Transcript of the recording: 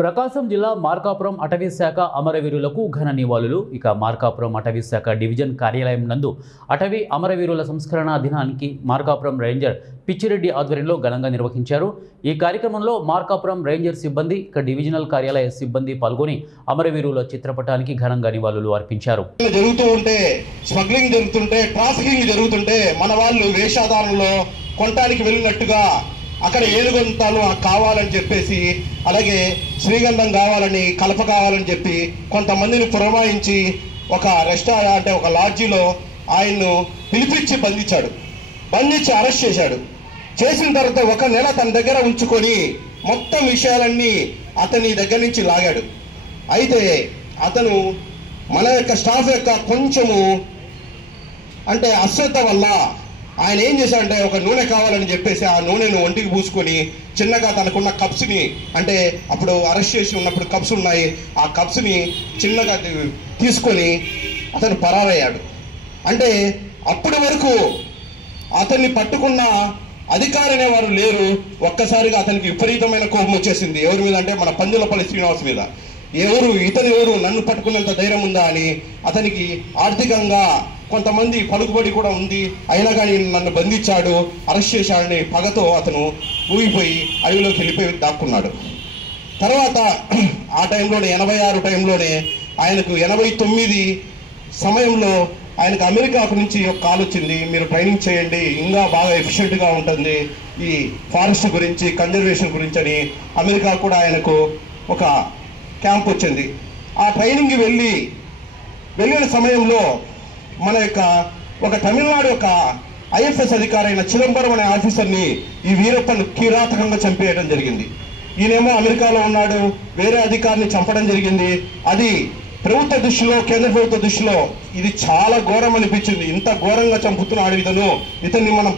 ప్రకాశం జిల్లా మార్కాపురం అటవీ శాఖ అమరవీరులకు ఘన నివాళులు. ఇక మార్కాపురం అటవీ శాఖ డివిజన్ కార్యాలయం నందు అటవీ అమరవీరుల సంస్కరణ దినానికి మార్కాపురం రేంజర్ పిచ్చిరెడ్డి ఆధ్వర్యంలో ఘనంగా నిర్వహించారు. ఈ కార్యక్రమంలో మార్కాపురం రేంజర్ సిబ్బంది, ఇక డివిజనల్ కార్యాలయ సిబ్బంది పాల్గొని అమరవీరుల చిత్రపటానికి ఘనంగా నివాళులు అర్పించారు. జరుగుతూ ఉంటే స్మగ్లింగ్ జరుగుతుంటే, ట్రాఫికింగ్ జరుగుతుంటే మన వాళ్ళు వేషాధారంలో కొనటానికి వెళ్ళినట్టుగా అక్కడ ఏనుగంతాలు కావాలని చెప్పేసి, అలాగే శ్రీగంధం కావాలని, కలప కావాలని చెప్పి కొంతమందిని పురమాయించి ఒక రెస్టారెంట్ ఒక లాడ్జీలో ఆయన్ను పిలిపించి బంధించి అరెస్ట్ చేశాడు. చేసిన తర్వాత ఒక నెల తన దగ్గర ఉంచుకొని మొత్తం విషయాలన్నీ అతని దగ్గర నుంచి లాగాడు. అయితే అతను మన యొక్క స్టాఫ్ యొక్క కొంచెము అంటే అశ్రద్ధ వల్ల ఆయన ఏం చేశాడంటే ఒక నూనె కావాలని చెప్పేసి ఆ నూనెను ఒంటికి పూసుకొని చిన్నగా తనకున్న కప్స్ని, అంటే అప్పుడు అరెస్ట్ చేసి ఉన్నప్పుడు కప్స్ ఉన్నాయి, ఆ కప్స్ని చిన్నగా తీసుకొని అతను పరారయ్యాడు. అంటే అప్పటి వరకు అతన్ని పట్టుకున్న అధికారి అనేవారు లేరు. ఒక్కసారిగా అతనికి విపరీతమైన కోపం వచ్చేసింది. ఎవరి మీద అంటే మన పందులపల్లి శ్రీనివాస్ మీద. ఇతను ఎవరు, నన్ను పట్టుకున్నంత ధైర్యం ఉందా అని. అతనికి ఆర్థికంగా కొంతమంది పలుకుబడి కూడా ఉంది, అయినా కానీ నన్ను బంధించాడు, అరెస్ట్ చేశాడని పగతో అతను ఊగిపోయి అడవిలోకి వెళ్ళిపోయి దాక్కున్నాడు. తర్వాత ఆ టైంలోనే 86 టైంలోనే ఆయనకు 89 సమయంలో ఆయనకు అమెరికా నుంచి ఒక కాల్ వచ్చింది, మీరు ట్రైనింగ్ చేయండి, ఇంకా బాగా ఎఫిషియెంట్గా ఉంటుంది ఈ ఫారెస్ట్ గురించి, కన్జర్వేషన్ గురించి అని అమెరికా కూడా ఆయనకు ఒక క్యాంప్ వచ్చింది. ఆ ట్రైనింగ్కి వెళ్ళిన సమయంలో మన యొక్క ఒక తమిళనాడు ఒక ఐఎఫ్ఎస్ అధికారి అయిన చిదంబరం అనే ఆఫీసర్ని ఈ వీరప్పను కిరాతకంగా చంపేయడం జరిగింది. ఈయనేమో అమెరికాలో ఉన్నాడు, వేరే అధికారిని చంపడం జరిగింది. అది ప్రభుత్వ దృష్టిలో, కేంద్ర ప్రభుత్వ దృష్టిలో ఇది చాలా ఘోరం అనిపించింది. ఇంత ఘోరంగా చంపుతున్నాడు ఇతన్ని మనం